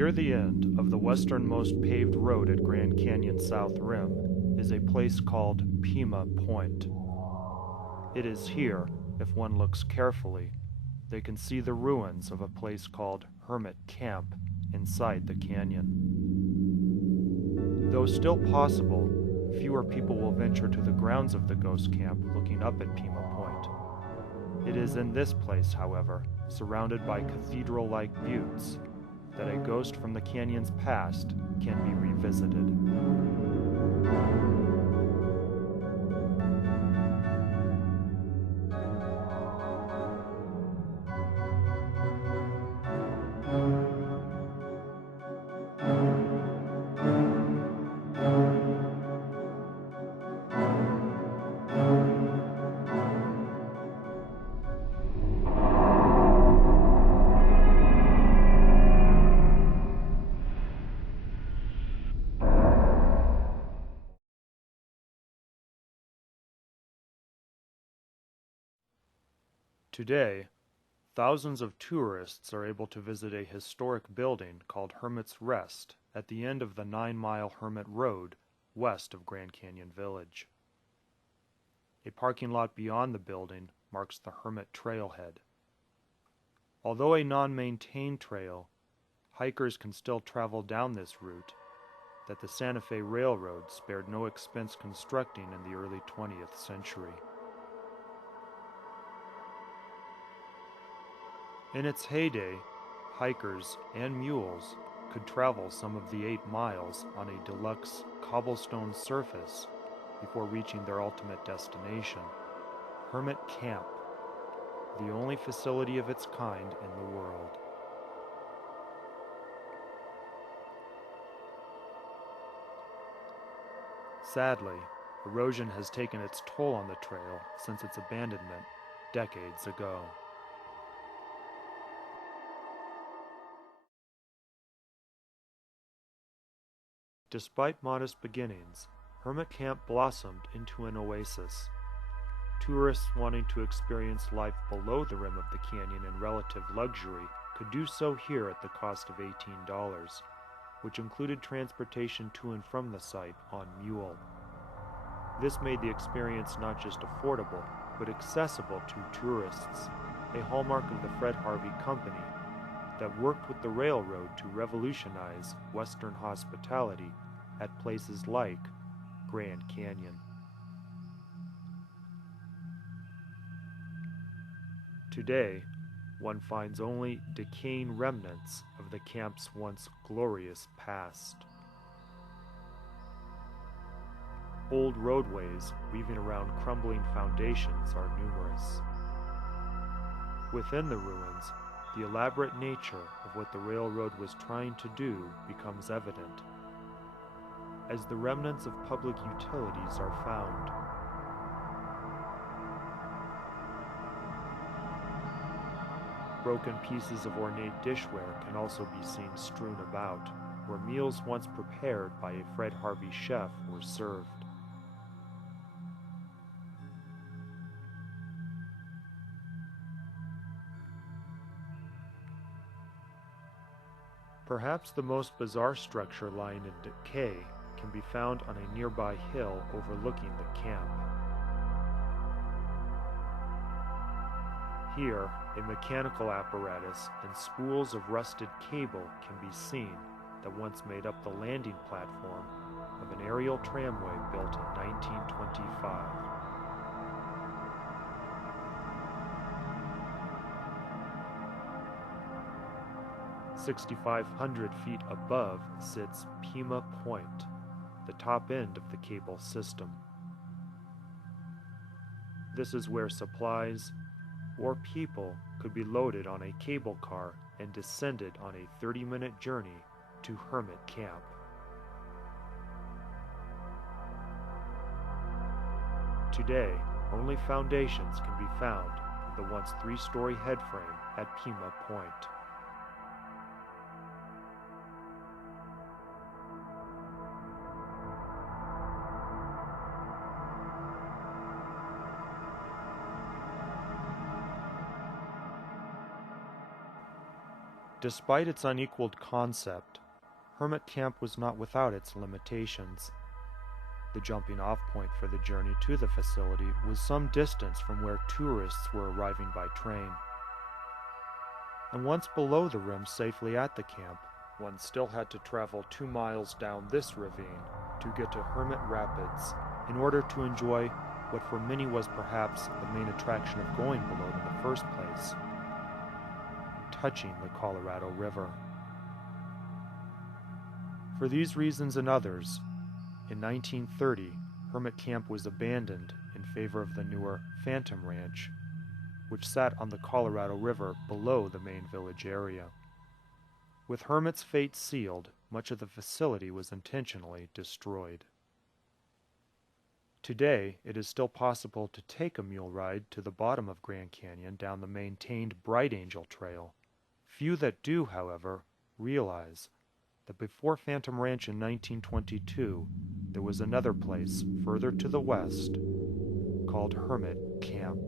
Near the end of the westernmost paved road at Grand Canyon's south rim is a place called Pima Point. It is here, if one looks carefully, they can see the ruins of a place called Hermit Camp inside the canyon. Though still possible, fewer people will venture to the grounds of the ghost camp looking up at Pima Point. It is in this place, however, surrounded by cathedral-like buttes, that a ghost from the canyon's past can be revisited. Today, thousands of tourists are able to visit a historic building called Hermit's Rest at the end of the 9-mile Hermit Road west of Grand Canyon Village. A parking lot beyond the building marks the Hermit Trailhead. Although a non-maintained trail, hikers can still travel down this route that the Santa Fe Railroad spared no expense constructing in the early 20th century. In its heyday, hikers and mules could travel some of the 8 miles on a deluxe cobblestone surface before reaching their ultimate destination, Hermit Camp, the only facility of its kind in the world. Sadly, erosion has taken its toll on the trail since its abandonment decades ago. Despite modest beginnings, Hermit Camp blossomed into an oasis. Tourists wanting to experience life below the rim of the canyon in relative luxury could do so here at the cost of $18, which included transportation to and from the site on mule. This made the experience not just affordable, but accessible to tourists, a hallmark of the Fred Harvey Company that worked with the railroad to revolutionize Western hospitality at places like Grand Canyon. Today, one finds only decaying remnants of the camp's once glorious past. Old roadways weaving around crumbling foundations are numerous. Within the ruins, the elaborate nature of what the railroad was trying to do becomes evident, as the remnants of public utilities are found. Broken pieces of ornate dishware can also be seen strewn about, where meals once prepared by a Fred Harvey chef were served. Perhaps the most bizarre structure lying in decay can be found on a nearby hill overlooking the camp. Here, a mechanical apparatus and spools of rusted cable can be seen that once made up the landing platform of an aerial tramway built in 1925. 6,500 feet above sits Pima Point, the top end of the cable system. This is where supplies or people could be loaded on a cable car and descended on a 30-minute journey to Hermit Camp. Today, only foundations can be found of the once 3-story headframe at Pima Point. Despite its unequaled concept, Hermit Camp was not without its limitations. The jumping-off point for the journey to the facility was some distance from where tourists were arriving by train. And once below the rim safely at the camp, one still had to travel 2 miles down this ravine to get to Hermit Rapids in order to enjoy what for many was perhaps the main attraction of going below in the first place, touching the Colorado River. For these reasons and others, in 1930, Hermit Camp was abandoned in favor of the newer Phantom Ranch, which sat on the Colorado River below the main village area. With Hermit's fate sealed, much of the facility was intentionally destroyed. Today, it is still possible to take a mule ride to the bottom of Grand Canyon down the maintained Bright Angel Trail. Few that do, however, realize that before Phantom Ranch in 1922, there was another place further to the west called Hermit Camp.